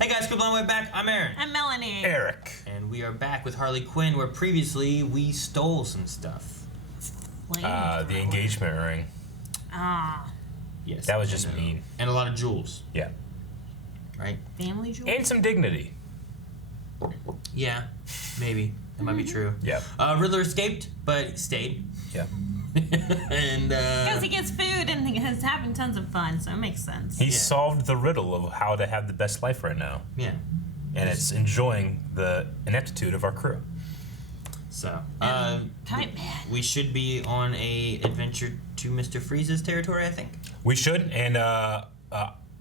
Hey guys, good way back. I'm Aaron. I'm Melanie. Eric. And we are back with Harley Quinn, where previously we stole some stuff. The engagement ring. Ah. Yes. That was just mean. And a lot of jewels. Yeah. Right? Family jewels? And some dignity. Yeah, maybe. That might be true. Yeah. Riddler escaped, but stayed. Yeah. And because he gets food and he is having tons of fun, so it makes sense. He solved the riddle of how to have the best life right now. Yeah. And it's enjoying the ineptitude of our crew. So, Kite Man. we should be on a adventure to Mr. Freeze's territory, I think. We should, and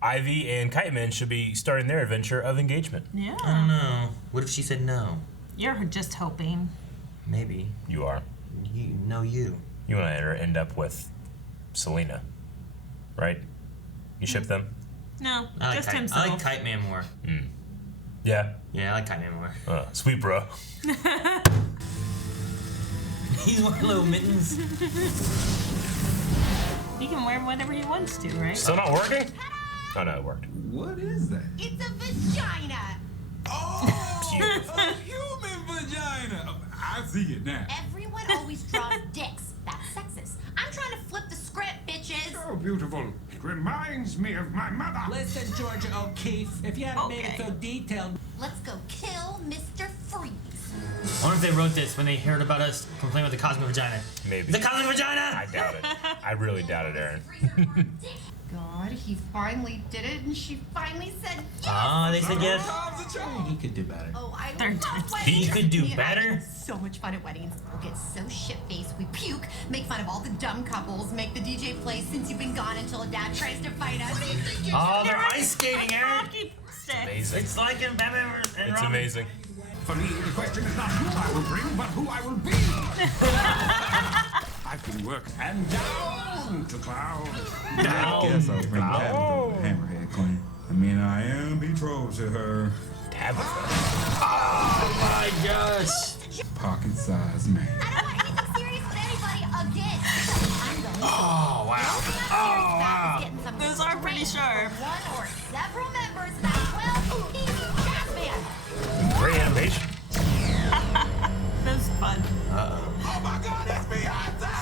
Ivy and Kite Man should be starting their adventure of engagement. Yeah. I don't know. What if she said no? You're just hoping. Maybe. You are. You. You and I end up with Selena, right? You ship them? No, I like just Kite, himself. I like Kite Man more. Yeah. Yeah, I like Kite Man more. Sweet bro. He's wearing little mittens. He can wear whatever he wants to, right? Still not working? Oh no, it worked. What is that? It's a vagina! Oh, a human vagina! I see it now. Everyone always draws dicks. That's sexist. I'm trying to flip the script, bitches! So beautiful. It reminds me of my mother. Listen, Georgia O'Keefe, if you hadn't made it so detailed. Let's go kill Mr. Freeze. I wonder if they wrote this when they heard about us complaining about the cosmic vagina. Maybe. The cosmic vagina! I doubt it. I really doubt it, Aaron. God, he finally did it, and she finally said yes! Ah, they said yes. He could do better. Oh, I Third time. love weddings. He could do Me and I better? have so much fun at weddings. We'll get so shit-faced, we puke, make fun of all the dumb couples, make the DJ play Since You've Been Gone until a dad tries to fight us. Oh, they're ice skating, Aaron. Hockey stick. Amazing. It's like in Batman and It's Robin. amazing. For me, the question is not who I will bring, but who I will be. I can work and down to cloud. Down. Guess I'll bring Tabitha with Hammerhead Queen. I mean, I am betrothed to her. Tabitha. Oh my gosh. Pocket-sized man. I don't want anything serious with anybody again. I'm going to. Oh, wow. Oh, wow. Those are pretty sharp. One or several members of that 12-piece jazz band. Great animation. That was fun. Oh my God, it's Beyonce!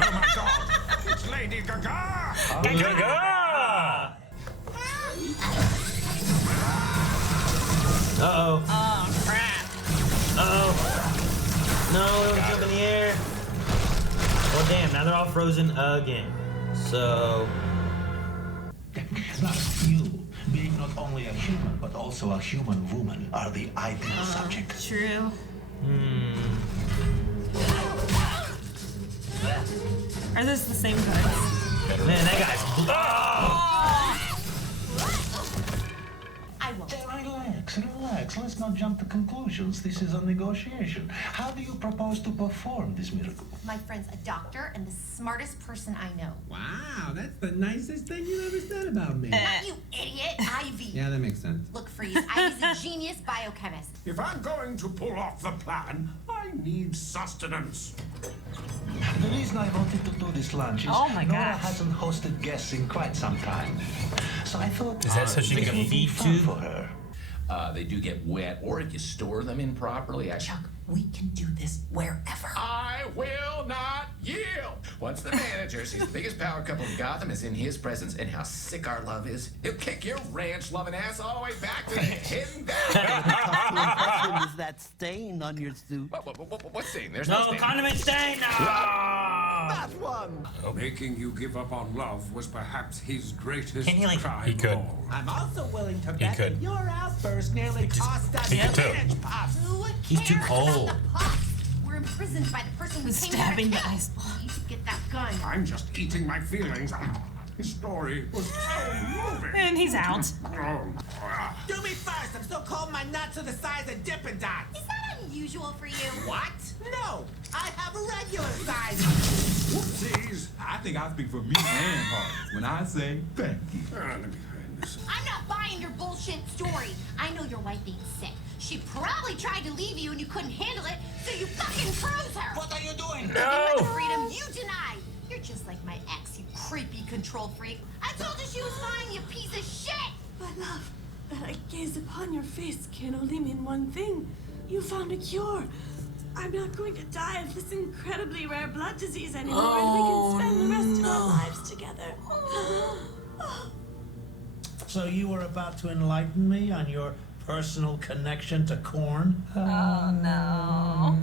Oh my God, it's Lady Gaga! Gaga! Uh-oh. Oh, crap. Uh-oh. No, don't jump in the air. Well, damn, now they're all frozen again. So... Now, you, being not only a human, but also a human woman, are the ideal subject. True. Are those the same cards? Man, that guy's... I won't. Relax. Let's not jump to conclusions. This is a negotiation. How do you propose to perform this miracle? My friend's a doctor and the smartest person I know. Wow, that's the nicest thing you ever said about me. Not you idiot, Ivy. Yeah, that makes sense. Look, Freeze, Ivy's a genius biochemist. If I'm going to pull off the plan, I need sustenance. The reason I wanted to do this lunch is Oh my Nora gosh. hasn't hosted guests in quite some time. So I thought Is that so she like can a eat? feed fun tube? for her. They do get wet, or if you store them improperly, Chuck, we can do this wherever. I will not yield. Once the manager sees the biggest power couple in Gotham is in his presence and how sick our love is, he'll kick your ranch-loving ass all the way back to the hidden valley. Is that stain on your suit? What's stain? There's No, no stain. condiment stain! No! That one! Making you give up on love was perhaps his greatest Can he, like- crime He could. of all. I'm also willing to He bet could. that your outburst nearly cost us he could too. spinach puffs. Who He's too cares cold. about the puffs? We're imprisoned by the person we Who's came here to stabbing the kill. ice ball. You should get that gun. I'm just eating my feelings. His story was so moving. And he's out. Do me first. I'm still cold. My nuts are the size of Dippin' Dots. Is that unusual for you? What? No, I have a regular size. Whoopsies. I think I speak for me and Harley when I say thank you. Let me find this. I'm not buying your bullshit story. I know your wife being sick. She probably tried to leave you and you couldn't handle it, so you fucking froze her. What are you doing? The freedom you denied. You're just like my ex, you creepy control freak. I told you she was fine, you piece of shit. But love, That I gaze upon your face can only mean one thing. You found a cure. I'm not going to die of this incredibly rare blood disease anymore, and we can spend the rest of our lives together. So you were about to enlighten me on your personal connection to corn? Oh no.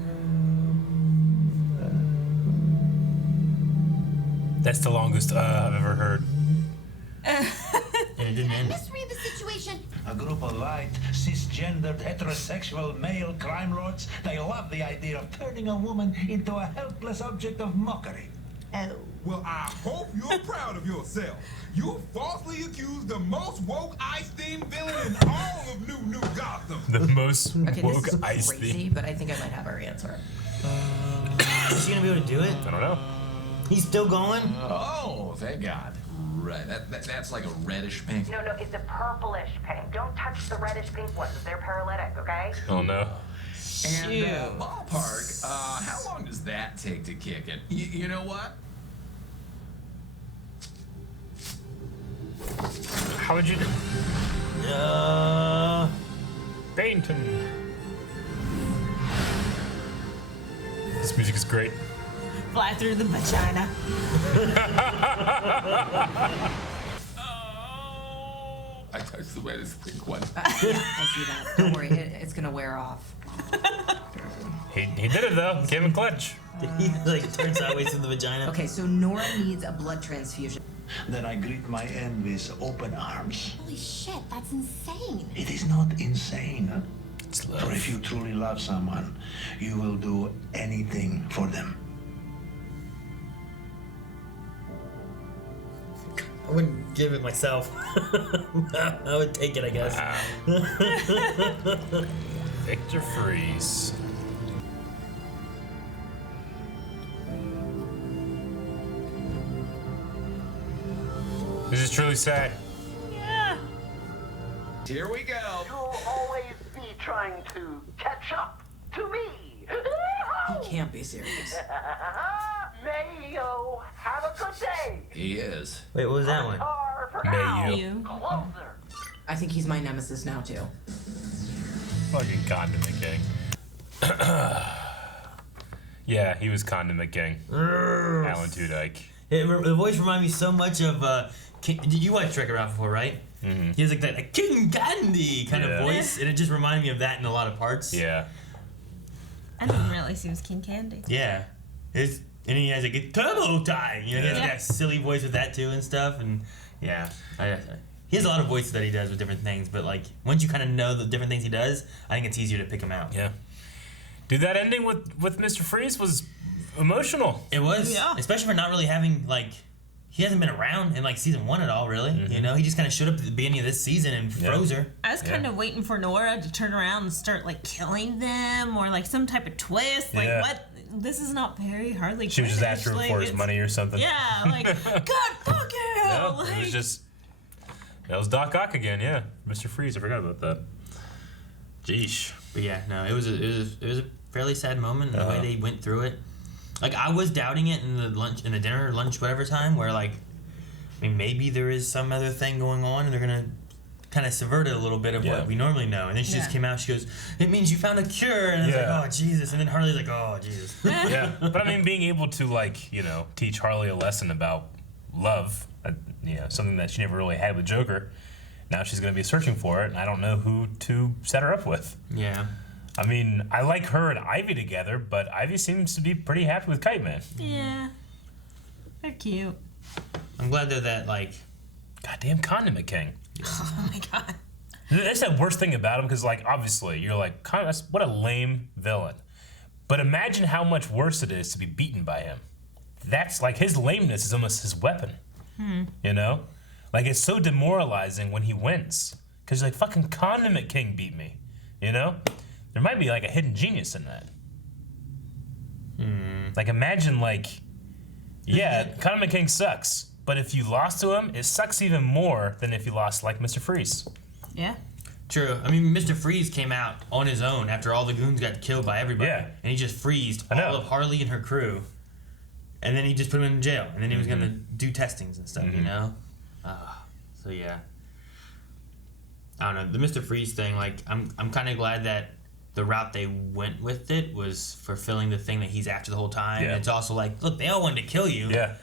That's the longest I've ever heard. And it didn't end. Misread the situation. A group of white, cisgendered, heterosexual male crime lords, they love the idea of turning a woman into a helpless object of mockery. Oh. Well, I hope you're proud of yourself. You falsely accused the most woke ice-themed villain in all of New Gotham. The most Okay, woke this is ice crazy, theme. but I think I might have our answer. Is she gonna be able to do it? I don't know. He's still going? Oh, thank God. Right, that's like a reddish pink. No, it's a purplish pink. Don't touch the reddish pink ones. They're paralytic, okay? Oh no. And ballpark, how long does that take to kick in? You know what? How would you? Bainton. This music is great. Fly through the vagina. I touched the wettest pink one. Yeah, I see that. Don't worry, it's gonna wear off. He did it though. Gave him clutch. He like turned sideways in the vagina. Okay, so Nora needs a blood transfusion. Then I greet my end with open arms. Holy shit, that's insane. It is not insane. It's love. For if you truly love someone, you will do anything for them. I wouldn't give it myself. I would take it, I guess. Wow. Victor Freeze. This is truly sad. Yeah. Here we go. You'll always be trying to catch up to me. He can't be serious. Mayo, have a good day. He is. Wait, what was that one? Are for May now. you. Closer. I think he's my nemesis now too. Fucking Condiment King. Yeah, he was Condiment King. Alan Tudyk. The voice reminded me so much of. Did you watch Wreck-It Ralph before, right? Mm-hmm. He has like that King Candy kind of voice, and it just reminded me of that in a lot of parts. Yeah. I didn't realize he was King Candy. Yeah. And he has like a turbo time. You know, he has Yeah. that silly voice with that too and stuff. And yeah, he has a lot of voices that he does with different things. But like once you kind of know the different things he does, I think it's easier to pick him out. Yeah. Dude, that ending with Mr. Freeze was emotional. It was, especially for not really having like. He hasn't been around in like season 1 at all, really. Mm-hmm. You know, he just kind of showed up at the beginning of this season and froze her. I was kind of waiting for Nora to turn around and start like killing them or like some type of twist. Like what? This is not very Harley Quinn. She was just after him for his money or something. Yeah, like God fuck you. No, like, it was just that was Doc Ock again. Yeah, Mr. Freeze. I forgot about that. Jeesh. But yeah, no, it was a fairly sad moment in the way they went through it. Like I was doubting it in the dinner, lunch, whatever time, where like, I mean, maybe there is some other thing going on, and they're gonna kind of subvert it a little bit of what we normally know. And then she just came out. She goes, "It means you found a cure," and I was like, "Oh Jesus!" And then Harley's like, "Oh Jesus." Yeah, but I mean, being able to like teach Harley a lesson about love, something that she never really had with Joker. Now she's gonna be searching for it, and I don't know who to set her up with. Yeah. I mean, I like her and Ivy together, but Ivy seems to be pretty happy with Kite Man. Yeah. They're cute. I'm glad they're that, like... Goddamn Condiment King. Oh my god. That's the worst thing about him, because, like, obviously, you're like, what a lame villain. But imagine how much worse it is to be beaten by him. That's, like, his lameness is almost his weapon. You know? Like, it's so demoralizing when he wins. Because, like, fucking Condiment King beat me. You know? There might be like a hidden genius in that. Like imagine Condiment King sucks, but if you lost to him, it sucks even more than if you lost like Mr. Freeze. Yeah. True. I mean, Mr. Freeze came out on his own after all the goons got killed by everybody. Yeah. And he just freezed all of Harley and her crew. And then he just put him in jail. And then he was going to do testings and stuff, you know? So yeah. I don't know, the Mr. Freeze thing. Like, I'm kind of glad that the route they went with it was fulfilling the thing that he's after the whole time. Yeah. And it's also like, look, they all wanted to kill you. Yeah.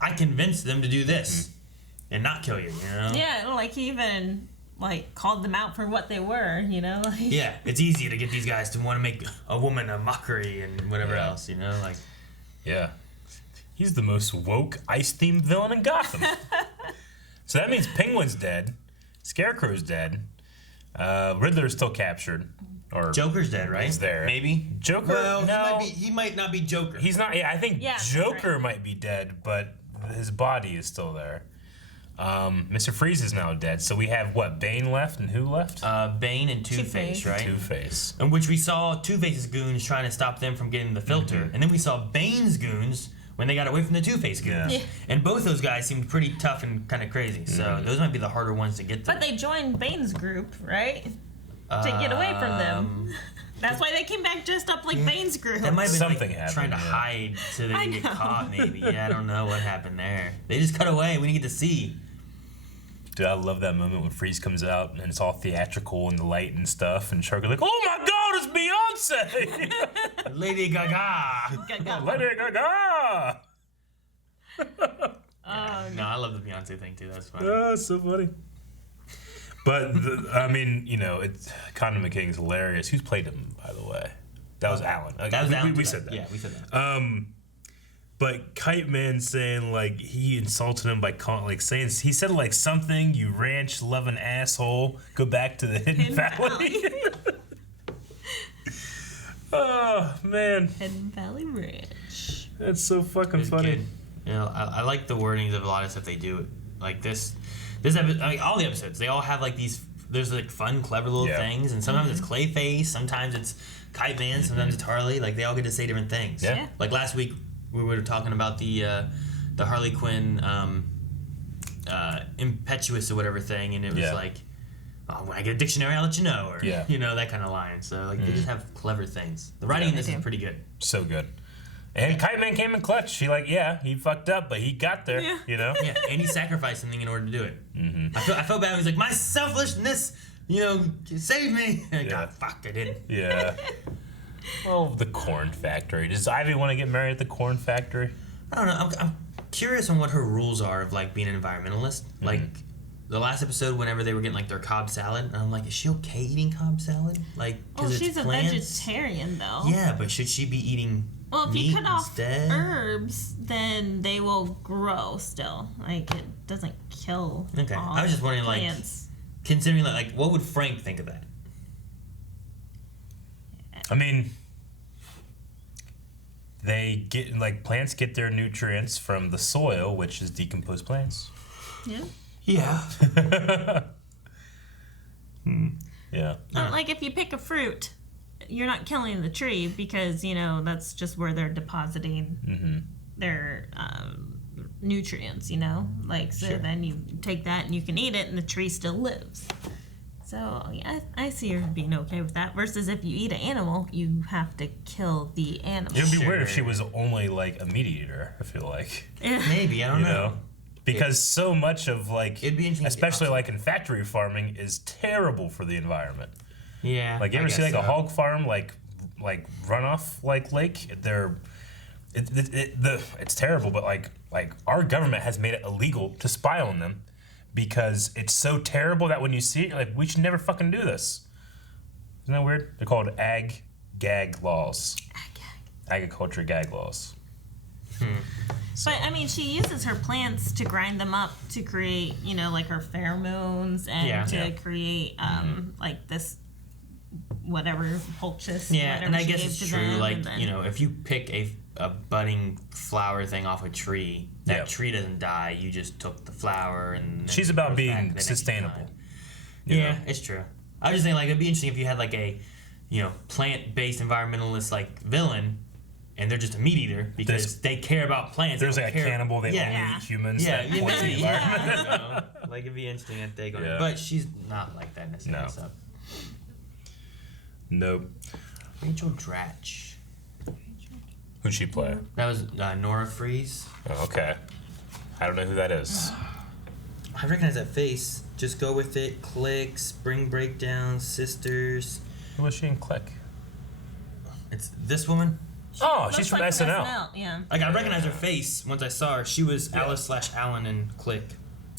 I convinced them to do this and not kill you. You know? Yeah, like he even like called them out for what they were. You know. Like, Yeah, it's easy to get these guys to want to make a woman a mockery and whatever else. You know, like. Yeah. He's the most woke ice-themed villain in Gotham. So that means Penguin's dead, Scarecrow's dead, Riddler's still captured. Or Joker's dead, right? He's there. Maybe. Joker, Well, no. he might not be Joker. He's not, I think Yeah, Joker might be dead, but his body is still there. Mr. Freeze is now dead, so we have, what, Bane left, and who left? Bane and Two-Face, right? Two-Face. In which we saw Two-Face's goons trying to stop them from getting the filter, and then we saw Bane's goons when they got away from the Two-Face goons. Yeah. And both those guys seemed pretty tough and kind of crazy, so those might be the harder ones to get to. But they joined Bane's group, right? To get away from them. That's why they came back dressed up like Bane's group. That might have been Something like, happened, trying to yeah. hide so they I didn't get know. caught, maybe. Yeah, I don't know what happened there. They just cut away. We didn't get to see. Dude, I love that moment when Freeze comes out and it's all theatrical and the light and stuff, and Shark is like, oh my god, it's Beyonce! Lady Gaga. Lady Gaga! No, I love the Beyonce thing too. That's fun. Oh, it's so funny. But, I mean, you know, Condom McKing's hilarious. Who's played him, by the way? That was Alan. That was Alan. We said that. Yeah, we said that. But Kite Man saying, like, he insulted him by calling, like, saying, he said, like, something, you ranch-loving asshole, go back to the Hidden Valley. Oh, man. Hidden Valley Ranch. That's so fucking It's funny. good. You know, I like the wordings of a lot of stuff they do. Like this episode, I mean, all the episodes, they all have like these. There's like fun, clever little things, and sometimes it's Clayface, sometimes it's Kite Man, sometimes it's Harley. Like they all get to say different things. Yeah. Like last week, we were talking about the Harley Quinn impetuous or whatever thing, and it was like, oh, when I get a dictionary, I'll let you know, or you know, that kind of line. So like they just have clever things. The writing in this is pretty good. So good. And Kite Man came in clutch. He fucked up, but he got there, you know? Yeah, and he sacrificed something in order to do it. I felt bad. He was like, my selfishness, you know, saved me. And God, fuck, I didn't. Yeah. Oh, the corn factory. Does Ivy want to get married at the corn factory? I don't know. I'm curious on what her rules are of like being an environmentalist. Like the last episode, whenever they were getting like their Cobb salad, and I'm like, is she okay eating Cobb salad? Like, Well, it's she's a plants? vegetarian though. Yeah, but should she be eating? Well, if meat you cut off instead? herbs, then they will grow still. Like it doesn't kill. Okay, all I was just wondering, plants. like, considering like, what would Frank think of that? I mean, they get, like, plants get their nutrients from the soil, which is decomposed plants. Yeah. Yeah. Yeah. Like if you pick a fruit, you're not killing the tree because you know that's just where they're depositing their nutrients. You know, like so then you take that and you can eat it, and the tree still lives. So yeah, I see her being okay with that. Versus if you eat an animal, you have to kill the animal. It would be weird if she was only, like, a meat eater, I feel like. Maybe, I don't know. Because so much of, like, It'd be interesting, especially, like, in factory farming, is terrible for the environment. Yeah. Like, you I ever see, guess like, a so. hog farm, like runoff, like, lake? It's terrible, but, like, our government has made it illegal to spy on them because it's so terrible that when you see it, you're like, we should never fucking do this. Isn't that weird? They're called ag-gag laws. Agriculture gag laws. But I mean, she uses her plants to grind them up to create, you know, like her pheromones and to create, like this, whatever poultice. Yeah, whatever and I she guess gave it's to true. them, Like, and then- you know, if you pick a budding flower thing off a tree, that tree doesn't die. You just took the flower and. She's about being sustainable. Yeah, it's true. I was just thinking, like, it'd be interesting if you had like a, you know, plant-based environmentalist like villain, and they're just a meat eater because they care about plants. There's they like don't a care. cannibal, they only eat humans. Yeah, that points the environment. I don't know. Like, it'd be interesting to take on it. But she's not like that necessarily. No. So. Nope. Rachel Dratch. Who'd she play? That was Nora Freeze. Oh, okay. I don't know who that is. I recognize that face. Just Go With It, Click, Spring Breakdown, Sisters. Who was she in Click? It's this woman. Oh, she's from SNL. Yeah. Like, I recognize her face once I saw her. She was Alice/Alan in Click.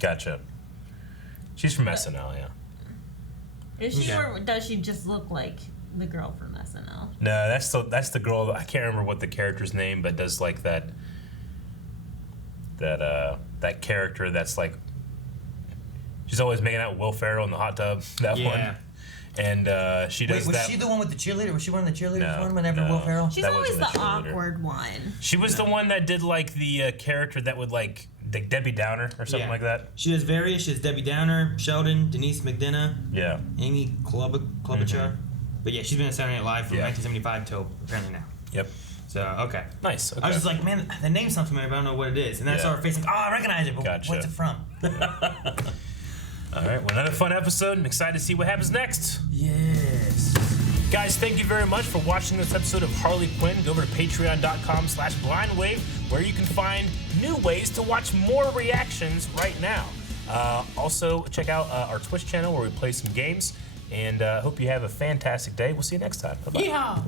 Gotcha. She's from SNL, yeah. Is she or does she just look like the girl from SNL? No, that's the girl. I can't remember what the character's name, but does like that character that's like she's always making out with Will Ferrell in the hot tub. That one. And she does was that. she the one with the cheerleader? Was she one of the cheerleaders? No, Whenever Will Ferrell? She's always the awkward one. She was the one that did like the character that would like Debbie Downer or something like that. She has various. She has Debbie Downer, Sheldon, Denise McDonough, Amy Klobuchar. But yeah, she's been at Saturday Night Live from 1975 till apparently now. Yep. So okay. Nice. Okay. I was just like, man, the name sounds familiar, but I don't know what it is. And then I saw her face, like, oh, I recognize it, but what's it from? All right, well, another fun episode. I'm excited to see what happens next. Yes. Guys, thank you very much for watching this episode of Harley Quinn. Go over to patreon.com/blindwave where you can find new ways to watch more reactions right now. Also, check out our Twitch channel where we play some games. And hope you have a fantastic day. We'll see you next time. Bye-bye. Yeehaw!